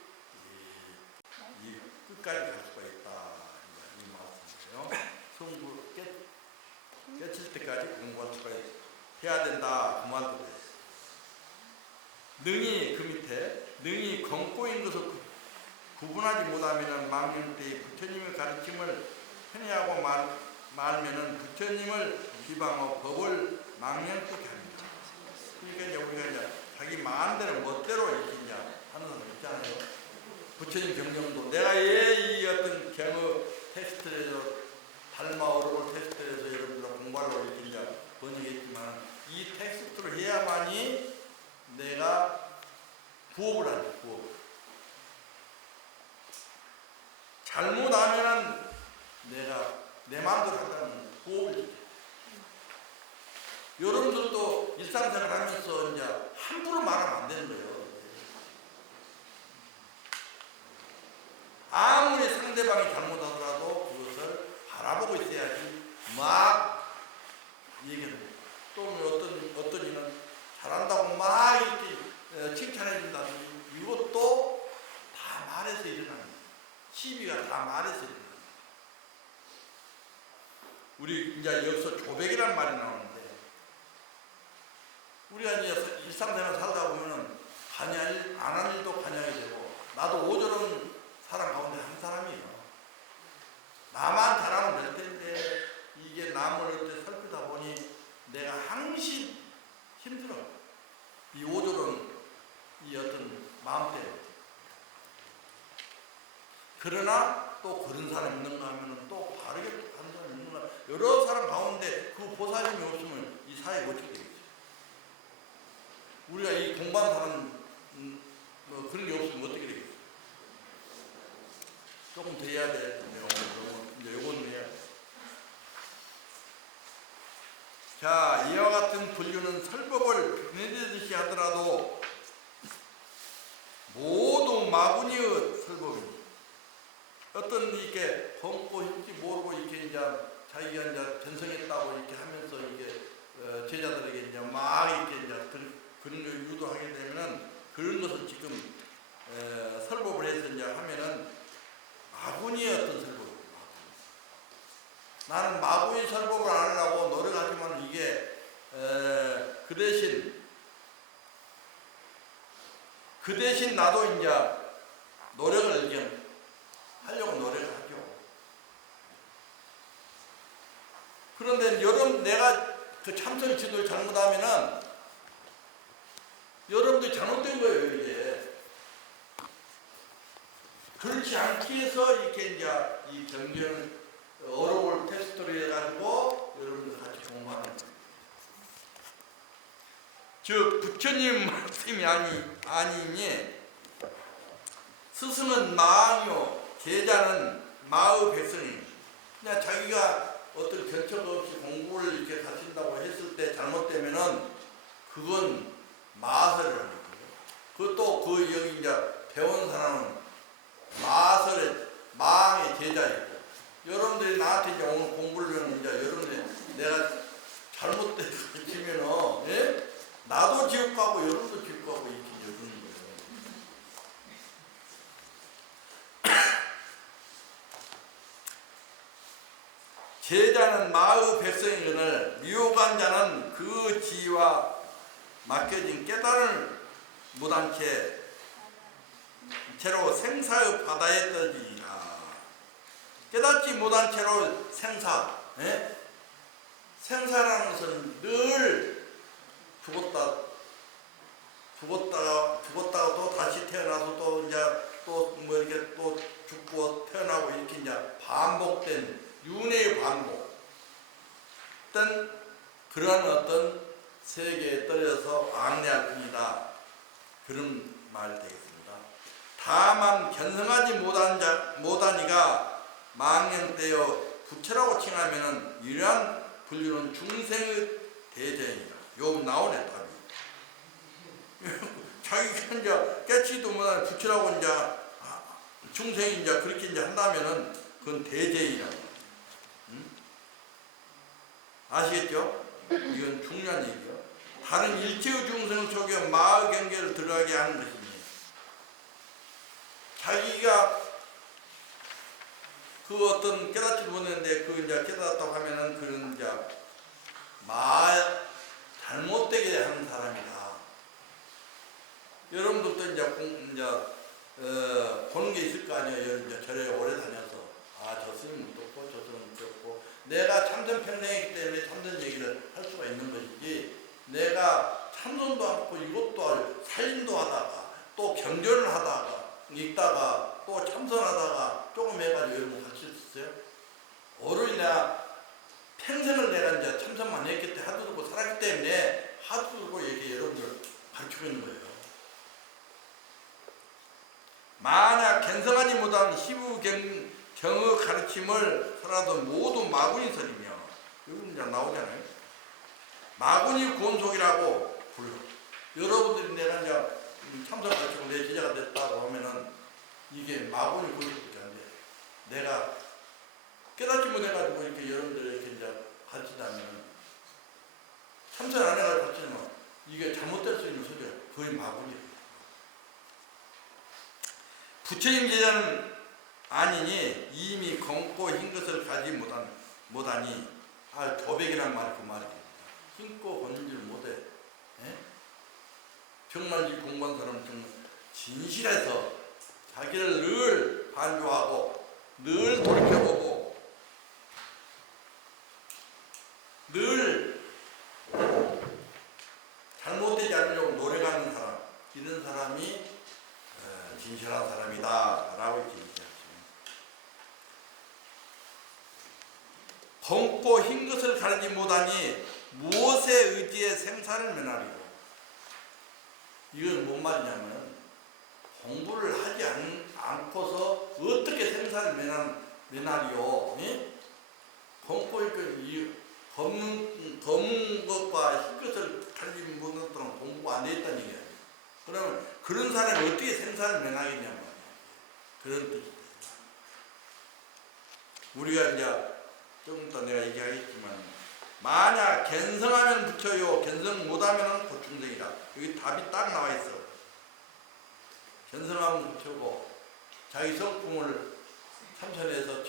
이 끝까지 갈 수가 있다. 이 말씀이에요. 성부 깨칠 때까지 공부할 수가 해야 된다. 그 말도 그래요. 능히 그 밑에 능히 검고인 것을 구분하지 못하면 망령 때의 부처님의 가르침을 편애하고 말면은 부처님을 비방하고 법을 망령케 합니다. 그러니까 이제 우리가 이제 자기 마음대로 멋대로 이렇게 이제 하는 사람 있잖아요. 부처님 경전도 내가 이 어떤 경어 텍스트에서 달마 어록을 텍스트에서 여러분들 공부하려고 이렇게 이제 번역했지만 이 텍스트를 해야만이 내가 부업을 하죠. 부업. 잘못하면은 내가 내 마음대로 한다는 부업을 주죠. 여러분들도 일상생활 하면서 이제 함부로 말하면 안 되는 거예요. 아무리 상대방이 잘못하더라도 그것을 바라보고 있어야지 막 얘기를 또 어떤 이는 잘한다고 막 이렇게 칭찬해 준다든지 이것도 다 말해서 일어나는 거예요. 시비가 다 말해서 일어나는 거예요. 우리 이제 여기서 조백이라는 말이 나오는데 우리가 이제 일상생활 살다 보면은 안 하는 일도 간여하게 되고 나도 오저런 사람 가운데 한 사람이에요. 나만 잘하면 될 텐데 이게 남을 이렇게 살피다 보니 내가 항상 힘들어. 이 오저런 이 어떤 마음대로. 그러나 또 그런 사람이 있는가 하면은 또 다르게 또 하는 사람이 있는가. 여러 사람 가운데 그 보살님이 없으면 이 사회가 어떻게 되겠어요? 우리가 이 공부한 사람 뭐 그런 게 없으면 어떻게 되겠어요? 조금 더 해야 돼. 이제 요거는 해야 돼. 자, 이와 같은 분류는 설법을 변해듯이 하더라도 모두 마구니의 설법입니다. 어떤 이렇게 검고 힘지 모르고 이렇게 이제 자기가 이제 전성했다고 이렇게 하면서 이게 제자들에게 이제 막 이렇게 이제 그런 걸 유도하게 되면은 그런 것을 지금 설법을 해서 이제 하면은 마구니의 어떤 설법. 나는 마구니 설법을 안 하려고 노력하지만 이게 그 대신 나도 이제 노력을 이제 하려고 노력을 하죠. 그런데 여러분 내가 그 참선 지도를 잘못하면은 여러분들이 잘못된 거예요 이게. 그렇지 않기 위해서 이렇게 이제 이 경전을 어록을 테스트를 해가지고 여러분들 같이 공부하는 거예요. 즉 부처님 말씀이 아니니 스승은 마왕이요 제자는 마의 백성입니다. 그냥 자기가 어떤 견책 없이 공부를 이렇게 가신다고 했을 때 잘못되면은 그건 마설을 하는 거예요. 그것도 그 여기 이제 배운 사람은 마설의 마왕의 제자이고 여러분들이 나한테 이제 오늘 공부를 하면 이제 여러분들이 내가 잘못돼서 가르치면은 예? 나도 지옥 가고 여러분도 지옥 가고 이렇게 그러는 거예요. 제자는 마의 백성이거늘 미혹한 자는 그 지와 맡겨진 깨달음을 못한 채로 생사의 바다에 떠지리라. 깨닫지 못한 채로 생사, 생사라는 것은 늘 죽었다가 또 다시 태어나서 또 이제 또 뭐 이렇게 또 죽고 태어나고 이렇게 이제 반복된 윤회의 반복. 어떤 그런 어떤 세계에 떨어져서 앙내할 뿐이다. 그런 말 되겠습니다. 다만 견성하지 못하니가 망령되어 부처라고 칭하면은 이러한 분류는 중생의 대제이다. 요 나오네 답이. 자기가 이제 깨치도 못하는 부처라고 이제 중생이 이제 그렇게 이제 한다면은 그건 대제이라고. 아시겠죠? 이건 중요한 얘기요. 다른 일체의 중생을 속여 마의 경계를 들어가게 하는 것입니다. 자기가 그 어떤 깨닫지 못했는데 그 이제 깨닫다고 하면은 그런 이제 잘못되게 하는 사람이다. 여러분들도 이제 보는 게 있을 거 아니에요. 이제 절에 오래 다녀서 저 스님은 어떻고 저 스님은 어떻고 내가 참선 평생이기 때문에 참선 얘기를 할 수가 있는 것이지 내가 참선도 하고 이것도 하고 살림도 하다가 또 경전을 하다가 읽다가 또 참선하다가 조금 해가지고 여러분 갈 수 있었어요? 오로지 내가 평생을 내가 이제 참선만 했기 때문에 하도 듣고 살았기 때문에 하도 듣고 이렇게 여러분들 가르치고 있는 거예요. 만약 견성하지 못한 희부 경의 가르침을 살아도 모두 마구니 설이며 여러분 이제 나오잖아요. 마구니 구원속이라고 불러. 여러분들이 내가 이제 참선 가르치고 내 제자가 됐다고 하면은 이게 마구니 구원속이 안 돼. 내가 깨닫지 못해가지고 이렇게 여러분들 이렇게 이제 가르치다면 참선 안 해가지고 가르치면 이게 잘못될 수 있는 소리야. 거의 마구니. 부처님 제자는 아니니 이미 검고 흰 것을 가지 못하니 도백이란 말이 그 말이에요. 힘고 걷는 줄 못해. 정말 이 공부한 사람은 정말 진실해서 자기를 늘 반조하고 늘 돌이켜보고 늘 잘못되지 않으려고 노력하는 사람 이런 사람이 진실한 사람이다 라고 이렇게 얘기했습니다. 검고 흰 것을 가르지 못하니 무엇에 의지해 생사를 면하리요. 이건 뭔 말이냐면 공부를 하지 않고서 어떻게 생사를 면하리요. 예? 검고 검은 것과 흰 것을 가르지 못하는 동안 공부가 안 되었다는 얘기야. 그러면 그런 사람이 어떻게 생사를 면하겠냐 말이야. 그런 뜻이다. 우리가 이제 좀 이따 내가 얘기하겠지만 만약 견성하면 부처요, 견성 못하면 고충생이라. 여기 답이 딱 나와 있어. 견성하면 부처고 자기 성품을 참선해서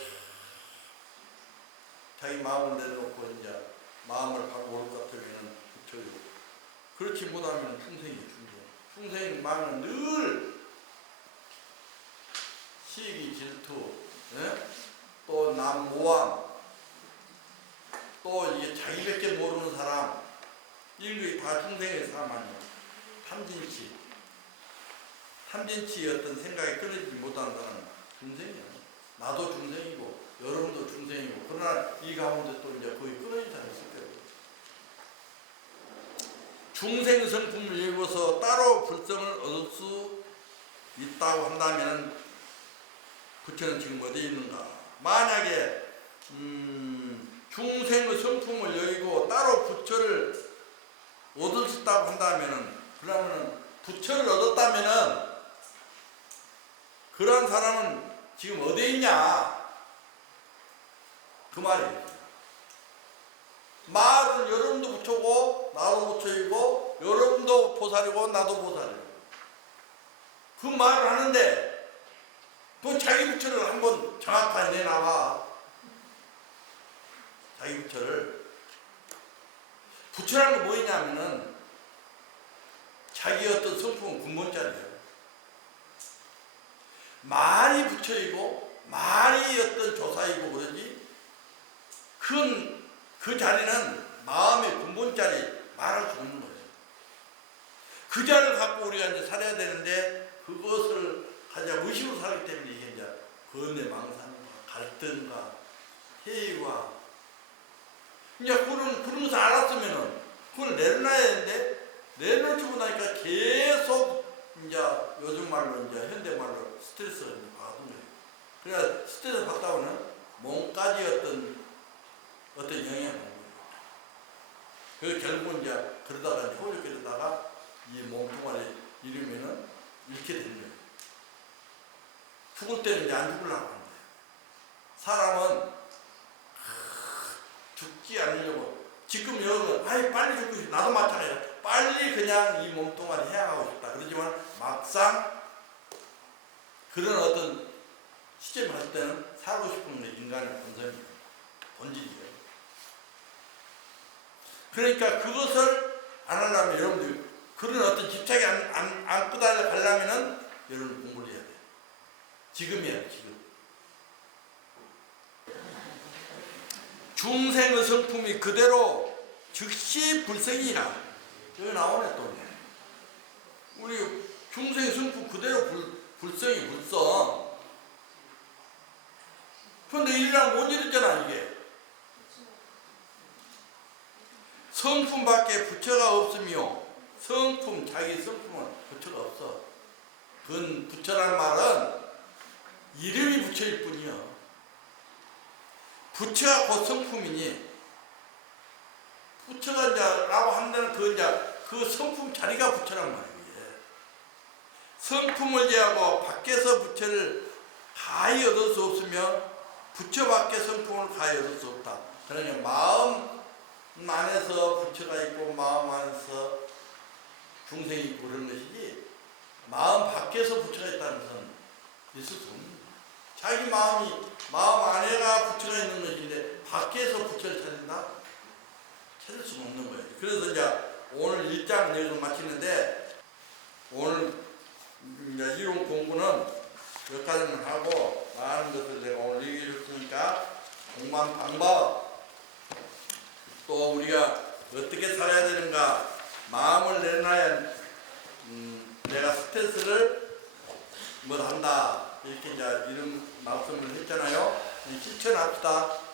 자기 마음을 내려놓고 이제 마음을 갖고 올 것 같으면 부처요. 그렇지 못하면 충생이에요. 충생의 마음은 늘 시기, 질투, 예? 또 남 모함, 또 이게 자기밖에 모르는 사람, 이런 게 다 충생의 사람 아니에요. 탐진치 어떤 생각이 끊어지지 못하는 사람은 중생이야. 나도 중생이고 여러분도 중생이고, 그러나 이 가운데 또 이제 거의 끊어진 사람이 있을 거예요. 중생 성품을 읽어서 따로 불성을 얻을 수 있다고 한다면 부처는 지금 어디에 있는가? 만약에 중생의 성품을 여기고 따로 부처를 얻을 수 있다고 한다면, 그러면 부처를 얻었다면 그러한 사람은 지금 어디에 있냐? 그 말이에요. 말은 여러분도 부처고 나도 부처이고 여러분도 보살이고 나도 보살이고 그 말을 하는데 또 자기 부처를 한번 정확하게 내놔봐. 자기 부처를. 부처라는 게 뭐냐면은 자기 어떤 성품은 근본자리예요. 말이 부처이고 말이 어떤 조사이고 그러지, 그 자리는 마음의 근본자리, 말할 수 없는 거예요. 그 자리를 갖고 우리가 이제 살아야 되는데 그것을 하자 의식으로 살기 때문에 이게 이제 건네망상과 갈등과 회의와 이제 그런 것을 알았으면은 그걸 내려놔야 되는데 내려놓지 못하니까 계속 이제 요즘 말로 이제 현대 말로 스트레스가 받는 거예요. 그래야 스트레스 받다 보면 몸까지 어떤 영향을 받는 거예요. 그래서 결국은 이제 그러다가 이제 호적거리다가 이 몸뚱아리 이러면은 이렇게 되는 거예요. 죽을 때는 이제 안 죽으려고 하는 거예요. 사람은 죽지 않으려고 지금 여기 아이 빨리 죽고 싶다. 나도 마찬가지야. 빨리 그냥 이 몸뚱아리 해양하고 싶다. 그렇지만 막상 그런 어떤 시점을 할 때는 살고 싶은 게 인간의 본성이에요. 본질이에요. 그러니까 그것을 안 하려면 여러분들 그런 어떤 집착이 안 가려면은 여러분 공부를 해야 돼요. 지금이에요. 지금. 중생의 성품이 그대로 즉시 불성이라. 여기 나오네 또. 우리 중생의 성품 그대로 불성이 불성. 그런데 일이랑 못 이루잖아 이게. 성품밖에 부처가 없으며 성품, 자기 성품은 부처가 없어. 그건 부처란 말은 이름이 부처일 뿐이요. 부처가 곧 성품이니 부처가 이제 라고 한다는 그 성품 자리가 부처란 말이에요. 성품을 제하고 밖에서 부처를 가히 얻을 수 없으며 부처 밖에 성품을 가히 얻을 수 없다. 그러니까 마음 안에서 부처가 있고 마음 안에서 중생이 있고 그런 것이지 마음 밖에서 부처가 있다는 것은 있을 수 없는 거예요. 자기 마음 안에가 부처가 있는 것인데 밖에서 부처를 찾는다? 찾을 수가 없는 거예요. 그래서 이제 오늘 1장은 여기서 마치는데 오늘 이제 이론 공부는 여기까지만 하고 많은 것을 내가 오늘 얘기해 줬으니까 공부한 방법 또 우리가 어떻게 살아야 되는가 마음을 내놔야 내가 스트레스를 뭘 한다 이렇게 이제 이런 말씀을 했잖아요. 실천합시다.